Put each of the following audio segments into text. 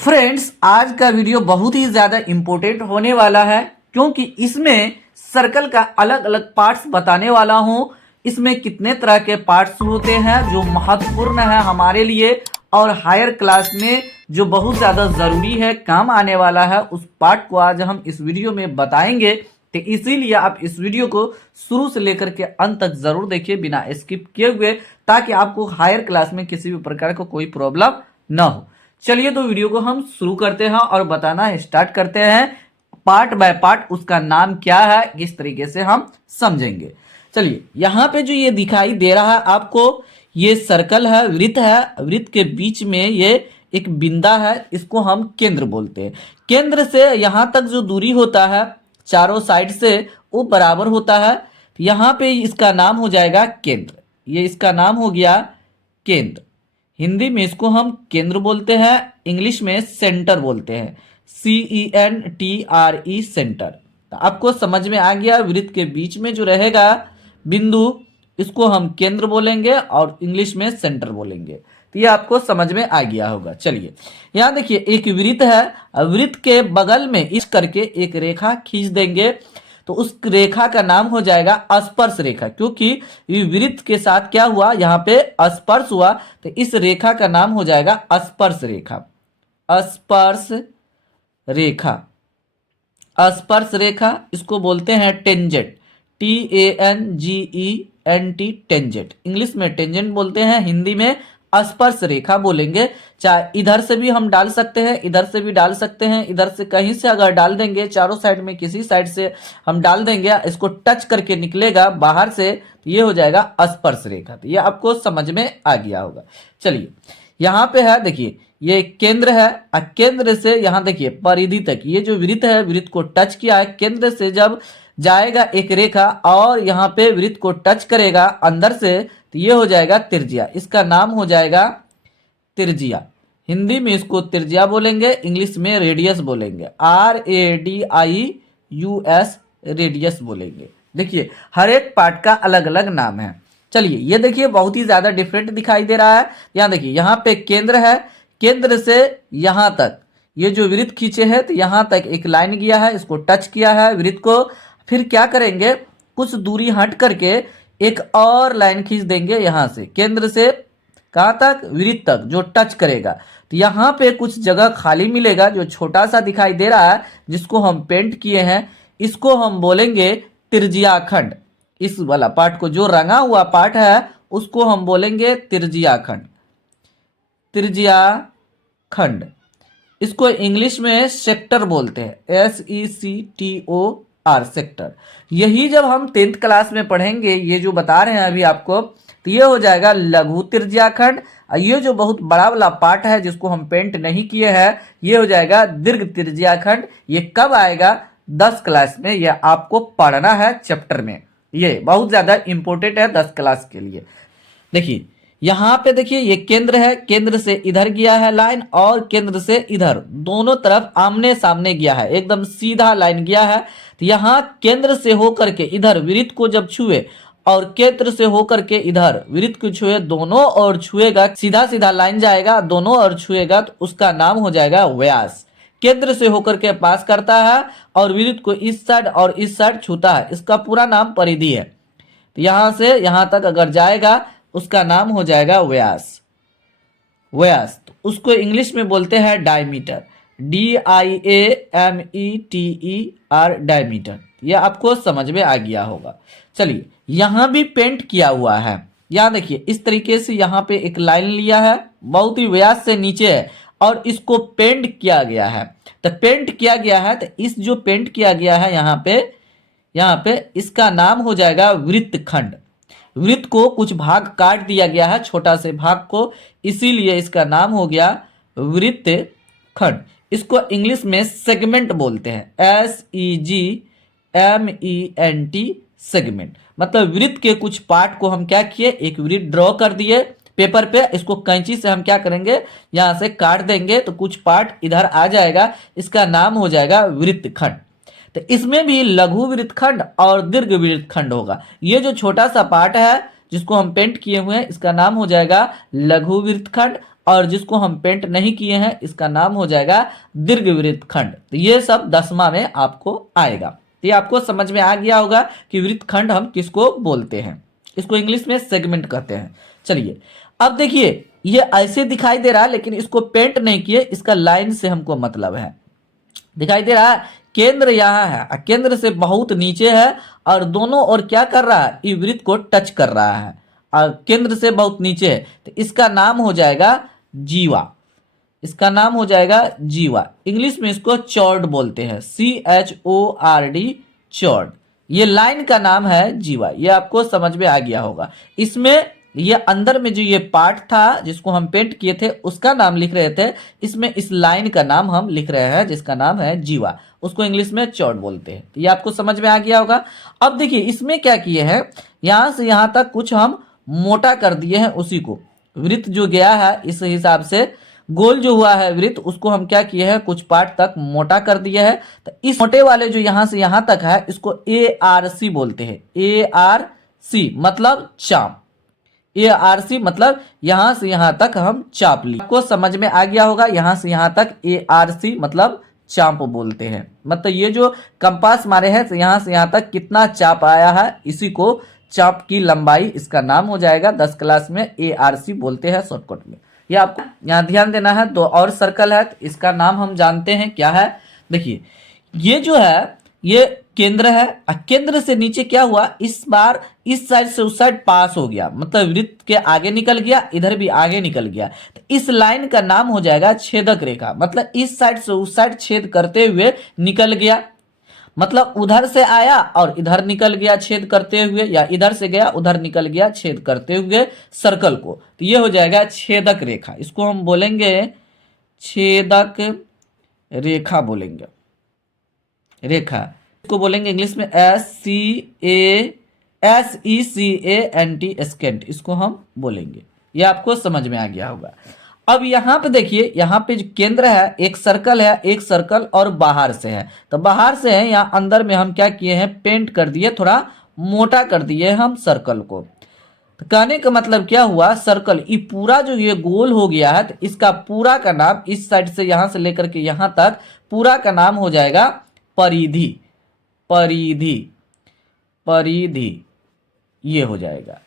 Friends, आज का video बहुत ही ज़्यादा इम्पोर्टेंट होने वाला है क्योंकि इसमें सर्कल का अलग अलग पार्ट्स बताने वाला हूँ। इसमें कितने तरह के पार्ट्स होते हैं जो महत्वपूर्ण है हमारे लिए और हायर क्लास में जो बहुत ज़्यादा ज़रूरी है, काम आने वाला है, उस पार्ट को आज हम इस वीडियो में बताएंगे। तो इसीलिए आप इस वीडियो को शुरू से लेकर के अंत तक ज़रूर देखिए बिना स्किप किए हुए, ताकि आपको हायर क्लास में किसी भी प्रकार का कोई प्रॉब्लम ना हो। चलिए तो वीडियो को हम शुरू करते हैं और बताना स्टार्ट करते हैं पार्ट बाय पार्ट, उसका नाम क्या है, किस तरीके से हम समझेंगे। चलिए, यहाँ पे जो ये दिखाई दे रहा है आपको, ये सर्कल है, वृत्त है। वृत्त के बीच में ये एक बिंदा है, इसको हम केंद्र बोलते हैं। केंद्र से यहाँ तक जो दूरी होता है चारों साइड से, वो बराबर होता है। यहाँ पे इसका नाम हो जाएगा केंद्र। ये इसका नाम हो गया केंद्र। हिंदी में इसको हम केंद्र बोलते हैं, इंग्लिश में सेंटर बोलते हैं, CENTRE सेंटर। तो आपको समझ में आ गया, वृत्त के बीच में जो रहेगा बिंदु, इसको हम केंद्र बोलेंगे और इंग्लिश में सेंटर बोलेंगे। तो ये आपको समझ में आ गया होगा। चलिए, यहाँ देखिए एक वृत्त है, वृत्त के बगल में इस करके एक रेखा खींच देंगे तो उस रेखा का नाम हो जाएगा स्पर्श रेखा, क्योंकि वृत्त के साथ क्या हुआ, यहाँ पे स्पर्श हुआ, तो इस रेखा का नाम हो जाएगा स्पर्श रेखा। स्पर्श रेखा, स्पर्श रेखा इसको बोलते हैं टेंजेंट, TANGENT, टेंजेंट। इंग्लिश में टेंजेंट बोलते हैं, हिंदी में स्पर्श रेखा बोलेंगे। चाहे इधर से भी हम डाल सकते हैं, इधर से भी डाल सकते हैं, इधर से कहीं से अगर डाल देंगे, चारों साइड में किसी साइड से हम डाल देंगे, इसको टच करके निकलेगा बाहर से, तो ये हो जाएगा स्पर्श रेखा। तो ये आपको समझ में आ गया होगा। चलिए, यहाँ पे है, देखिए ये केंद्र है, केंद्र से यहाँ देखिए परिधि तक, ये जो वृत्त है, वृत्त को टच किया है, केंद्र से जब जाएगा एक रेखा और यहाँ पे वृत्त को टच करेगा अंदर से, तो ये हो जाएगा त्रिज्या। इसका नाम हो जाएगा त्रिज्या। हिंदी में इसको त्रिज्या बोलेंगे, इंग्लिश में रेडियस बोलेंगे, RADIUS, रेडियस बोलेंगे। देखिए हर एक पार्ट का अलग अलग नाम है। चलिए, ये देखिए बहुत ही ज्यादा डिफरेंट दिखाई दे रहा है। यहाँ देखिए, यहाँ पे केंद्र है, केंद्र से यहाँ तक ये जो वृत्त खींचे है, तो यहाँ तक एक लाइन गया है, इसको टच किया है वृत्त को। फिर क्या करेंगे, कुछ दूरी हट करके एक और लाइन खींच देंगे, यहाँ से केंद्र से कहाँ तक, वृत्त तक जो टच करेगा। तो यहाँ पे कुछ जगह खाली मिलेगा जो छोटा सा दिखाई दे रहा है, जिसको हम पेंट किए हैं, इसको हम बोलेंगे त्रिज्याखंड। इस वाला पार्ट को, जो रंगा हुआ पार्ट है, उसको हम बोलेंगे त्रिज्याखंड। त्रिज्याखंड, इसको इंग्लिश में सेक्टर बोलते हैं, SECTOR, सेक्टर। यही जब हम 10th क्लास में पढ़ेंगे, ये जो बता रहे हैं अभी आपको, तो ये हो जाएगा लघु त्रिज्याखंड। ये जो बहुत बड़ा वाला पार्ट है जिसको हम पेंट नहीं किए हैं, ये हो जाएगा दीर्घ त्रिज्याखंड। ये कब आएगा, 10 क्लास में, ये आपको पढ़ना है चैप्टर में। ये बहुत ज्यादा इंपॉर्टेंट है 10 क्लास के लिए। देखिए यहाँ पे देखिए, ये केंद्र है, केंद्र से इधर गया है लाइन और केंद्र से इधर, दोनों तरफ आमने सामने गया है, एकदम सीधा लाइन गया है। तो यहाँ केंद्र से होकर के इधर वृत्त को जब छुए और केंद्र से होकर के इधर वृत्त को छुए, दोनों ओर छुएगा, सीधा सीधा लाइन जाएगा, दोनों ओर छुएगा, तो उसका नाम हो जाएगा व्यास। केंद्र से होकर के पास करता है और वृत्त को इस साइड और इस साइड छूता है, इसका पूरा नाम परिधि है। तो यहाँ से यहाँ तक अगर जाएगा, उसका नाम हो जाएगा व्यास। व्यास, तो उसको इंग्लिश में बोलते हैं डायमीटर, DIAMETER, डायमीटर। ये आपको समझ में आ गया होगा। चलिए, यहाँ भी पेंट किया हुआ है। यहाँ देखिए इस तरीके से, यहाँ पे एक लाइन लिया है, बहुत ही व्यास से नीचे है, और इसको पेंट किया गया है। तो पेंट किया गया है, तो इस जो पेंट किया गया है यहाँ पे इसका नाम हो जाएगा वृत्तखंड। वृत्त को कुछ भाग काट दिया गया है, छोटा से भाग को, इसीलिए इसका नाम हो गया वृत्तखंड। इसको इंग्लिश में सेगमेंट बोलते हैं, SEGMENT, सेगमेंट। मतलब वृत्त के कुछ पार्ट को हम क्या किए, एक वृत्त ड्रॉ कर दिए पेपर पे, इसको कैंची से हम क्या करेंगे, यहाँ से काट देंगे, तो कुछ पार्ट इधर आ जाएगा, इसका नाम हो जाएगा वृत्तखंड। तो इसमें भी लघु वृत्तखंड और दीर्घ वृत्तखंड होगा। ये जो छोटा सा पार्ट है जिसको हम पेंट किए हुए हैं, इसका नाम हो जाएगा लघु वृत्तखंड, और जिसको हम पेंट नहीं किए हैं इसका नाम हो जाएगा दीर्घ वृत्तखंड। तो ये सब 10वां में आपको आएगा। तो ये आपको समझ में आ गया होगा कि वृत्तखंड हम किसको बोलते हैं। इसको इंग्लिश में सेगमेंट कहते हैं। चलिए अब देखिए ये ऐसे दिखाई दे रहा है लेकिन इसको पेंट नहीं किए, इसका लाइन से हमको मतलब है। दिखाई दे रहा है केंद्र यहाँ है, केंद्र से बहुत नीचे है और दोनों ओर क्या कर रहा है, ये वृत्त को टच कर रहा है और केंद्र से बहुत नीचे है। तो इसका नाम हो जाएगा जीवा। इसका नाम हो जाएगा जीवा। इंग्लिश में इसको चॉर्ड बोलते हैं, CHORD, चॉर्ड। ये लाइन का नाम है जीवा। ये आपको समझ में आ गया होगा। इसमें ये अंदर में जो ये पार्ट था जिसको हम पेंट किए थे उसका नाम लिख रहे थे, इसमें इस लाइन का नाम हम लिख रहे हैं जिसका नाम है जीवा। उसको इंग्लिश में चॉर्ड बोलते हैं। तो ये आपको समझ में आ गया होगा। अब देखिए इसमें क्या किए हैं, यहां से यहां तक कुछ हम मोटा कर दिए हैं। उसी को वृत्त जो गया है इस हिसाब से गोल जो हुआ है वृत्त उसको हम क्या किए हैं, कुछ पार्ट तक मोटा कर दिया है। तो इस मोटे वाले जो यहां से यहां तक है इसको ARC बोलते हैं। ARC मतलब चाप। ARC मतलब यहां से यहां तक हम चाप ली। आपको समझ में आ गया होगा। यहां से यहां तक ARC मतलब चाप बोलते हैं। मतलब ये जो कंपास मारे हैं तो यहां से यहां तक कितना चाप आया है इसी को चाप की लंबाई इसका नाम हो जाएगा। 10 क्लास में ARC बोलते हैं शॉर्टकट में। ये आपको यहाँ ध्यान देना है। 2 और सर्कल है तो इसका नाम हम जानते हैं क्या है। देखिए ये जो है ये केंद्र है, केंद्र से नीचे क्या हुआ, इस बार इस साइड से उस साइड पास हो गया, मतलब वृत्त के आगे निकल गया, इधर भी आगे निकल गया। तो इस लाइन का नाम हो जाएगा छेदक रेखा। मतलब इस साइड से उस साइड छेद करते हुए निकल गया, मतलब उधर से आया और इधर निकल गया छेद करते हुए, या इधर से गया उधर निकल गया छेद करते हुए सर्कल को। तो ये हो जाएगा छेदक रेखा। इसको हम बोलेंगे छेदक रेखा बोलेंगे। रेखा इसको बोलेंगे इंग्लिश में SECANT, स्केंट इसको हम बोलेंगे। ये आपको समझ में आ गया होगा। अब यहाँ पे देखिए यहाँ पे जो केंद्र है एक सर्कल है, एक सर्कल और बाहर से है। तो बाहर से है, यहाँ अंदर में हम क्या किए हैं, पेंट कर दिए, थोड़ा मोटा कर दिए हम सर्कल को। तो कहने का मतलब क्या हुआ, सर्कल ये पूरा जो ये गोल हो गया है तो इसका पूरा का नाम इस साइड से यहां से लेकर के यहां तक पूरा का नाम हो जाएगा परिधि। परिधि परिधि ये हो जाएगा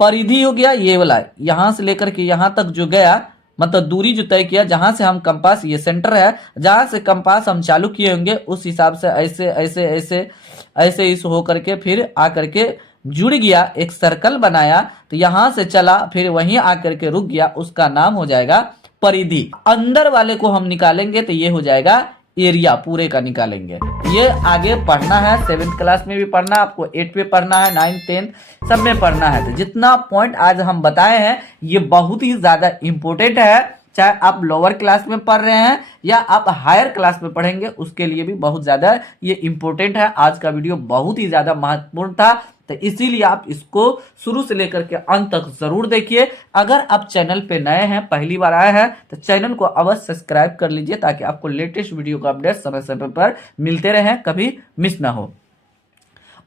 परिधि हो गया। ये वाला यहां से लेकर के यहां तक जो गया, मतलब दूरी जो तय किया, जहां से हम कंपास, ये सेंटर है जहां से कंपास हम चालू किए होंगे उस हिसाब से ऐसे ऐसे ऐसे ऐसे इस हो करके फिर आ करके जुड़ गया, एक सर्कल बनाया। तो यहां से चला फिर वहीं आकर के रुक गया, उसका नाम हो जाएगा परिधि। अंदर वाले को हम निकालेंगे तो ये हो जाएगा एरिया, पूरे का निकालेंगे। ये आगे पढ़ना है, 7th क्लास में भी पढ़ना है आपको, 8th में पढ़ना है, 9th 10th सब में पढ़ना है। तो जितना पॉइंट आज हम बताए हैं ये बहुत ही ज्यादा इंपॉर्टेंट है, चाहे आप लोअर क्लास में पढ़ रहे हैं या आप हायर क्लास में पढ़ेंगे उसके लिए भी बहुत ज्यादा ये इंपॉर्टेंट है। आज का वीडियो बहुत ही ज्यादा महत्वपूर्ण था, तो इसीलिए आप इसको शुरू से लेकर के अंत तक जरूर देखिए। अगर आप चैनल पे नए हैं, पहली बार आए हैं, तो चैनल को अवश्य सब्सक्राइब कर लीजिए ताकि आपको लेटेस्ट वीडियो का अपडेट समय समय पर मिलते रहे, कभी मिस ना हो।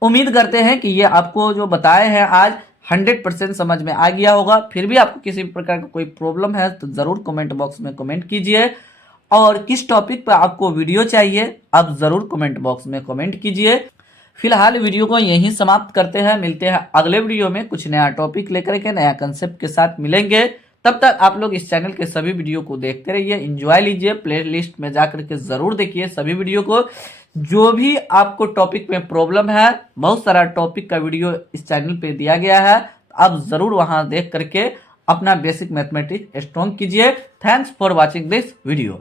उम्मीद करते हैं कि ये आपको जो बताए हैं आज 100% समझ में आ गया होगा। फिर भी आपको किसी प्रकार का कोई प्रॉब्लम है तो जरूर कमेंट बॉक्स में कमेंट कीजिए, और किस टॉपिक पर आपको वीडियो चाहिए आप जरूर कमेंट बॉक्स में कमेंट कीजिए। फिलहाल वीडियो को यहीं समाप्त करते हैं, मिलते हैं अगले वीडियो में कुछ नया टॉपिक लेकर के, नया कंसेप्ट के साथ मिलेंगे। तब तक आप लोग इस चैनल के सभी वीडियो को देखते रहिए, एंजॉय लीजिए, प्लेलिस्ट में जाकर के जरूर देखिए सभी वीडियो को। जो भी आपको टॉपिक में प्रॉब्लम है, बहुत सारा टॉपिक का वीडियो इस चैनल पे दिया गया है, आप जरूर वहां देख करके अपना बेसिक मैथमेटिक्स स्ट्रॉन्ग कीजिए। Thanks for watching this video.